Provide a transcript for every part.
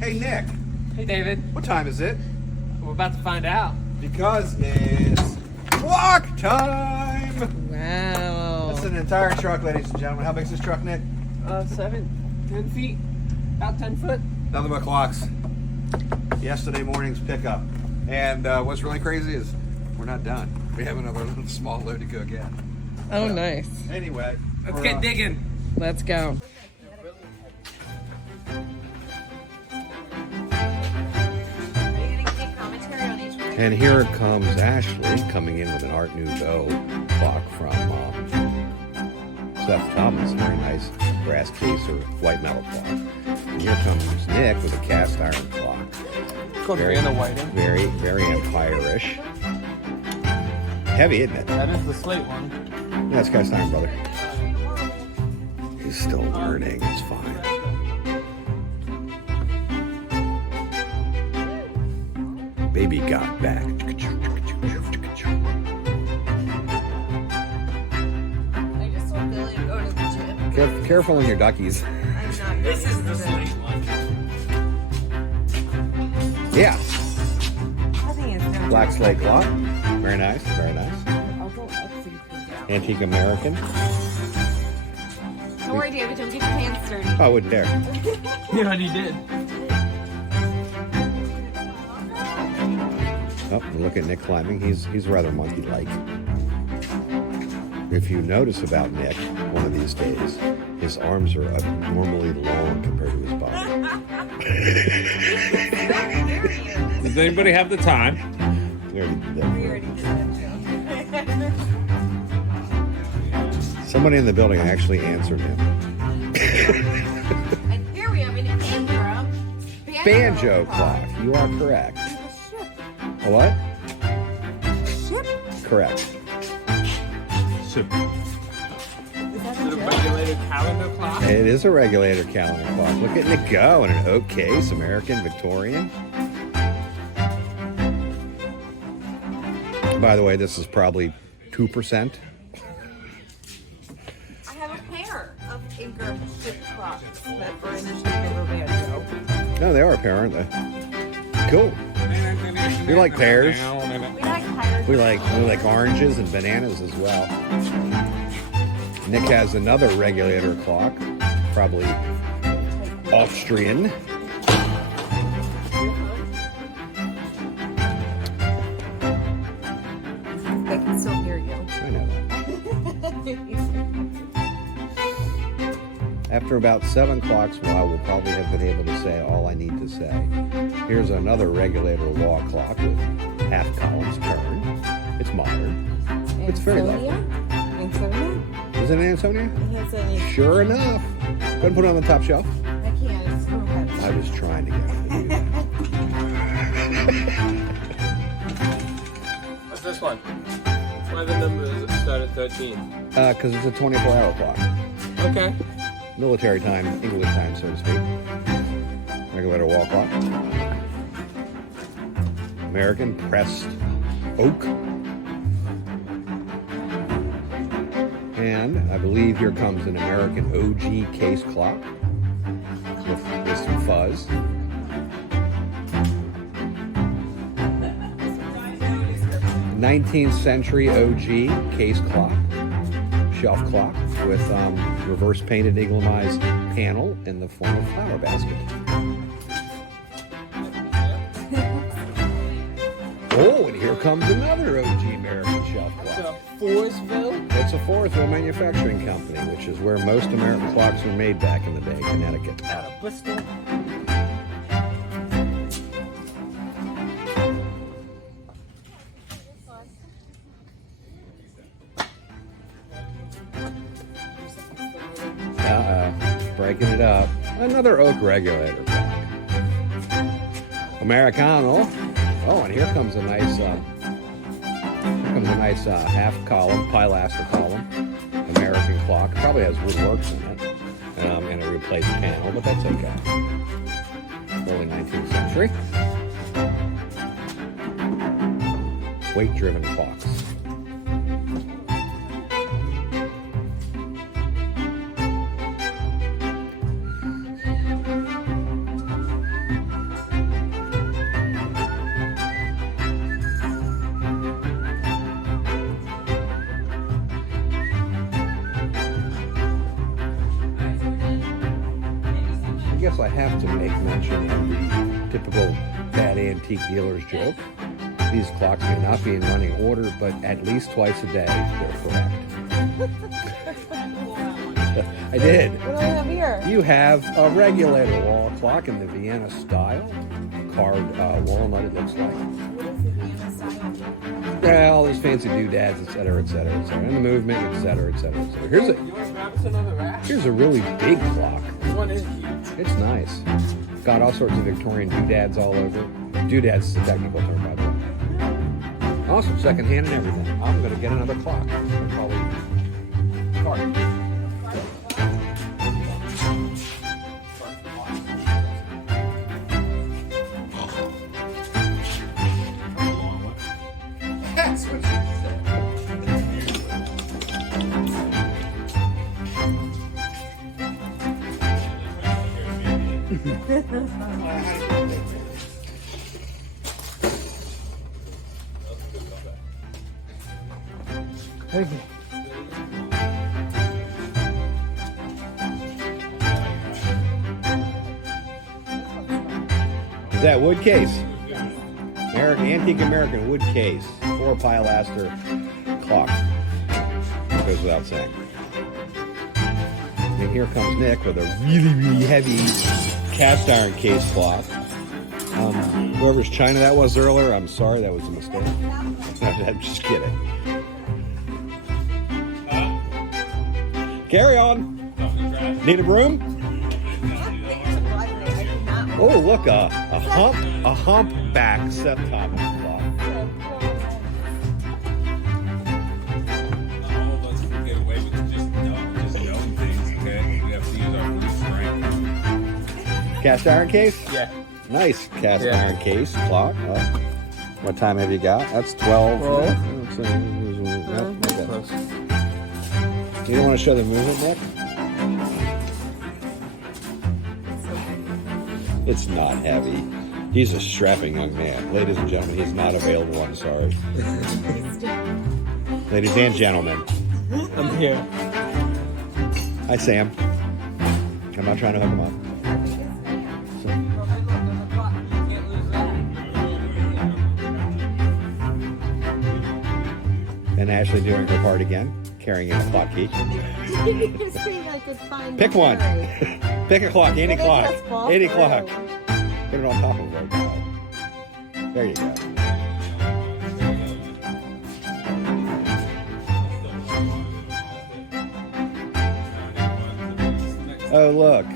Hey, Nick. Hey, David. What time is it? We're about to find out. Because it's clock time! Wow. That's an entire truck, ladies and gentlemen. How big is this truck, Nick? 10 feet. About 10 foot. Nothing but clocks. Yesterday morning's pickup. And what's really crazy is we're not done. We have another little small load to go get. Oh, nice. Anyway. Let's get digging. Let's go. And here it comes Ashley coming in with an Art Nouveau clock from Seth Thomas. Very nice brass case or white metal clock. And here comes Nick with a cast iron clock. Called Vanna Whiting. Very, very Empire-ish. Heavy, isn't it? That is the slate one. Yeah, it's cast iron, brother. He's still learning. It's fine. Baby got back. I just saw Billy go to the gym. Careful on your duckies. I'm not. This is the slate one. Yeah. I think it's no. Black slate clock. Very nice. Very nice. I'll go up so you can down. Antique American. Don't worry, David. Don't get your hands dirty. Oh, I wouldn't dare. You already did. Oh, look at Nick climbing. He's rather monkey-like. If you notice about Nick, one of these days, his arms are abnormally long compared to his body. Does anybody have the time? We already did that. We already did that joke. Somebody in the building actually answered him. And here we have an Ingram Banjo clock. You are correct. A what? Correct. Is it a regulated calendar clock? It is a regulator calendar clock. Look at Nick go in an oak case, American Victorian. By the way, this is probably 2%. I have a pair of Ingram ship clocks that were in the shape of a banjo. No, they are a pair, aren't they? Cool. We like pears. We like pirates. We like oranges and bananas as well. Nick has another regulator clock, probably Austrian. They can still hear you. I know that. After about 7 clocks, well, I will probably have been able to say all I need to say. Here's another regulator wall clock with half columns turned. It's modern. It's very lovely. Ansonia? Is it an Ansonia? It has any. Sure enough. Go ahead and put it on the top shelf. I can't. It's so heavy. I was trying to get her to do that. What's this one? Why the numbers start at 13? Because it's a 24-hour clock. Okay. Military time, English time, so to speak. Regulator wall clock. American pressed oak. And I believe here comes an American OG case clock with some fuzz. 19th century OG case clock, shelf clock with reverse painted eagleized panel in the form of flower basket. Oh, and here comes another OG American shelf It's clock. a Forestville. It's a Forestville Manufacturing Company, which is where most American clocks were made back in the day, Connecticut. Out of Bristol. Breaking it up. Another oak regulator clock. Americano. Oh, and here comes a nice half column, pilaster column, American clock. Probably has woodworks in it, and a replaced panel, but that's okay. Early 19th century. Weight-driven clocks. have to make mention of the typical bad antique dealer's joke. These clocks may not be in running order, but at least twice a day they're correct. I did. What do I have here? You have a regulator wall clock in the Vienna style, carved walnut it looks like. What is the Vienna style? Yeah, all these fancy doodads, etc., etc., etc., and the movement, etc., etc., etc. Here's You want to grab us another rack? here's a really big clock. This one is huge. It's nice. Got all sorts of Victorian doodads all over. Doodads is the technical term, by the way. Awesome, secondhand and everything. I'm gonna get another clock. Probably card. That's what she said. Is that wood case? Antique American wood case. 4 pilaster clock. Goes without saying. And here comes Nick with a really, really heavy cast iron case clock. Whoever's China that was earlier, I'm sorry, that was a mistake. I'm just kidding. Carry on. Need a broom? Oh, look, a humpback set top clock. All of us can get away with just knowing things, okay? We have to use our blue strength. Cast iron case? Yeah. Nice cast Yeah. iron case clock. What time have you got? That's 12. Well, That's, okay. close. You don't want to show the movement, Nick? It's not heavy. He's a strapping young man. Ladies and gentlemen, he's not available. I'm sorry. Ladies and gentlemen. I'm here. Hi, Sam. I'm not trying to hook him up. And Ashley doing her part again, carrying in a clock key. Pick one. Pick a clock, any clock. Any clock. Put it on top of it. There you go. Oh, look.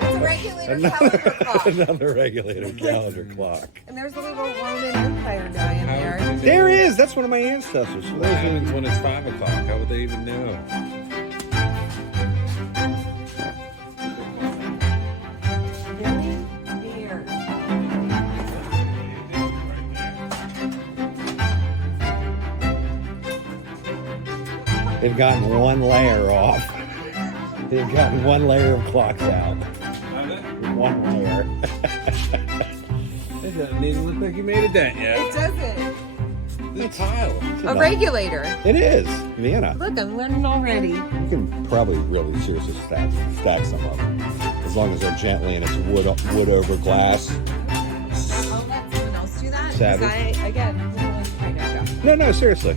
It's a regulator calendar clock. Another regulator calendar clock. And there's a little Roman Empire guy in there. There is. That's one of my ancestors. What happens when it's 5 o'clock? How would they even know? Really? Weird. They've gotten one layer off. They've gotten one layer of clocks out. One layer. It doesn't even look like you made a dent yet. It doesn't. It's a tile. A regulator. It is. Vienna. Look, I'm learning already. You can probably really seriously stack some of them. As long as they're gently and it's wood over glass. I'll let someone else do that. 'Cause Savage. I know. No, seriously.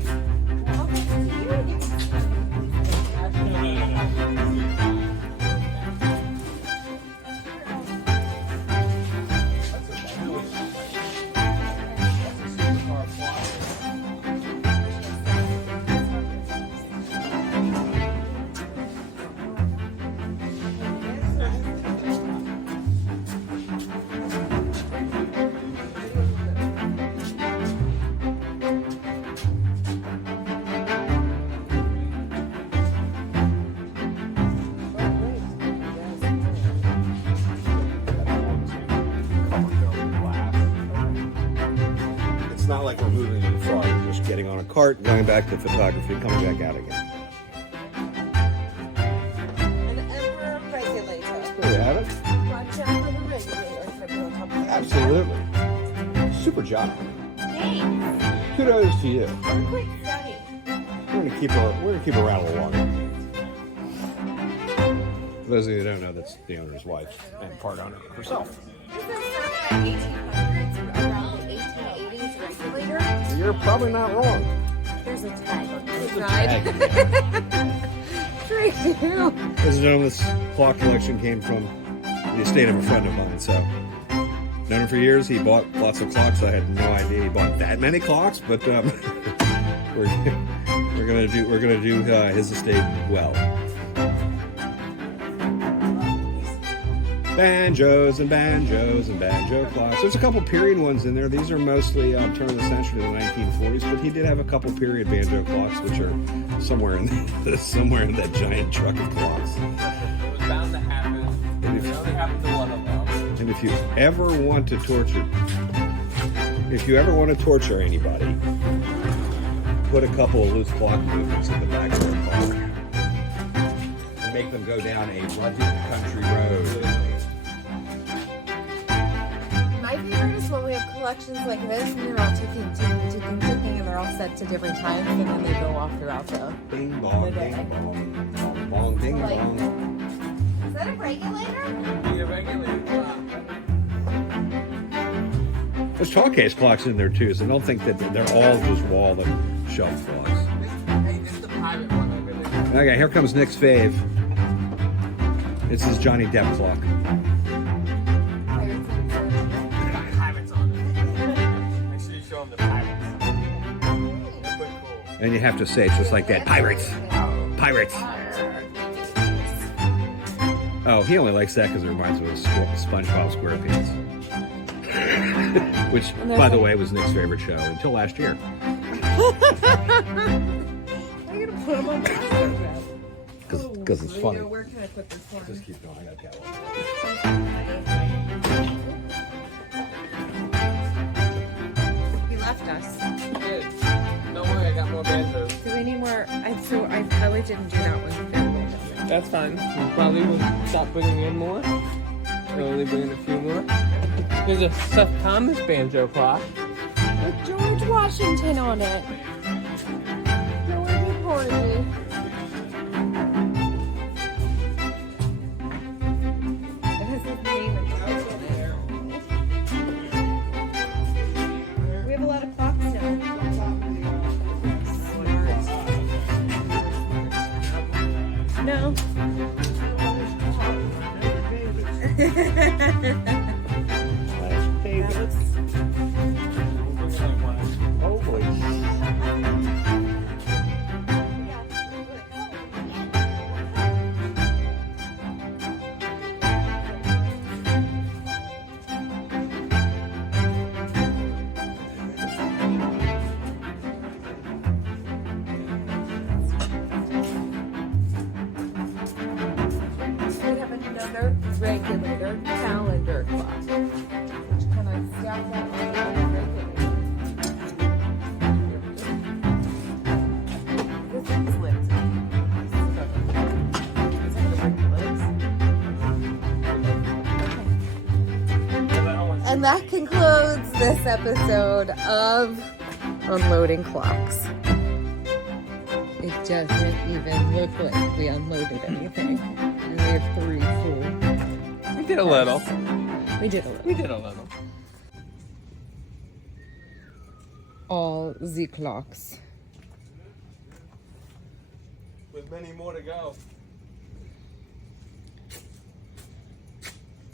It's not like we're moving too far. We're just getting on a cart, going back to photography, coming back out again. An emperor regulator. There you have it. Watch out for the regulator. Absolutely. Super job. Thanks. Kudos to you. I'm quick study. We're gonna keep her around a little longer. those of you who don't know, that's the owner's wife and part owner herself. This is from the 1800s, around the 1880s regulator. You're probably not wrong. There's a tag on the Tag. side. Ladies and gentlemen, this clock collection came from the estate of a friend of mine. So, known him for years. He bought lots of clocks. I had no idea he bought that many clocks, but we're gonna do his estate well. Banjos and banjos and banjo clocks. There's a couple period ones in there. These are mostly turn of the century to the 1940s, but he did have a couple period banjo clocks, which are somewhere in that giant truck of clocks. It was bound to happen. And It only happened to one of them. And if you ever want to torture anybody, put a couple of loose clock movements in the back of their car and make them go down a rugged country road. My favorite is when we have collections like this and they're all ticking, and they're all set to different times and then they go off throughout the... Bing bong, The ding day. bong, bong, bong, ding Like- bong. Is that a regulator? Be a regulator clock. There's tall case clocks in there too, so don't think that they're all just wall and shelf clocks. Hey, this is the pirate one over there. Okay, here comes Nick's fave. It's his Johnny Depp clock. Pirates on it. Make sure you show them the pirates. They're pretty cool. And you have to say it just like that. Pirates! Pirates! Oh, he only likes that because it reminds him of SpongeBob SquarePants. Which, by the way, was Nick's favorite show until last year. I'm gonna put them on blast. Because it's funny. Where can I put this one? Just keep going. I got that one. He left us. Good. Don't worry, I got more banjos. Do we need more? I probably didn't do that one. That's fine. We probably will stop bringing in more. Slowly bring in a few more. There's a Seth Thomas banjo clock. With George Washington on it. Georgie Porgy. It has his name and title there. We have a lot of clocks now. No. Holy We have another regulator calendar clock, which kind of stacks out like a regulator. This is flipped. It's like the flips. And that concludes this episode of Unloading Clocks. It doesn't even look like we unloaded anything. And we have 3 full. We did a little. We did a little. We did a little. All the clocks. With many more to go.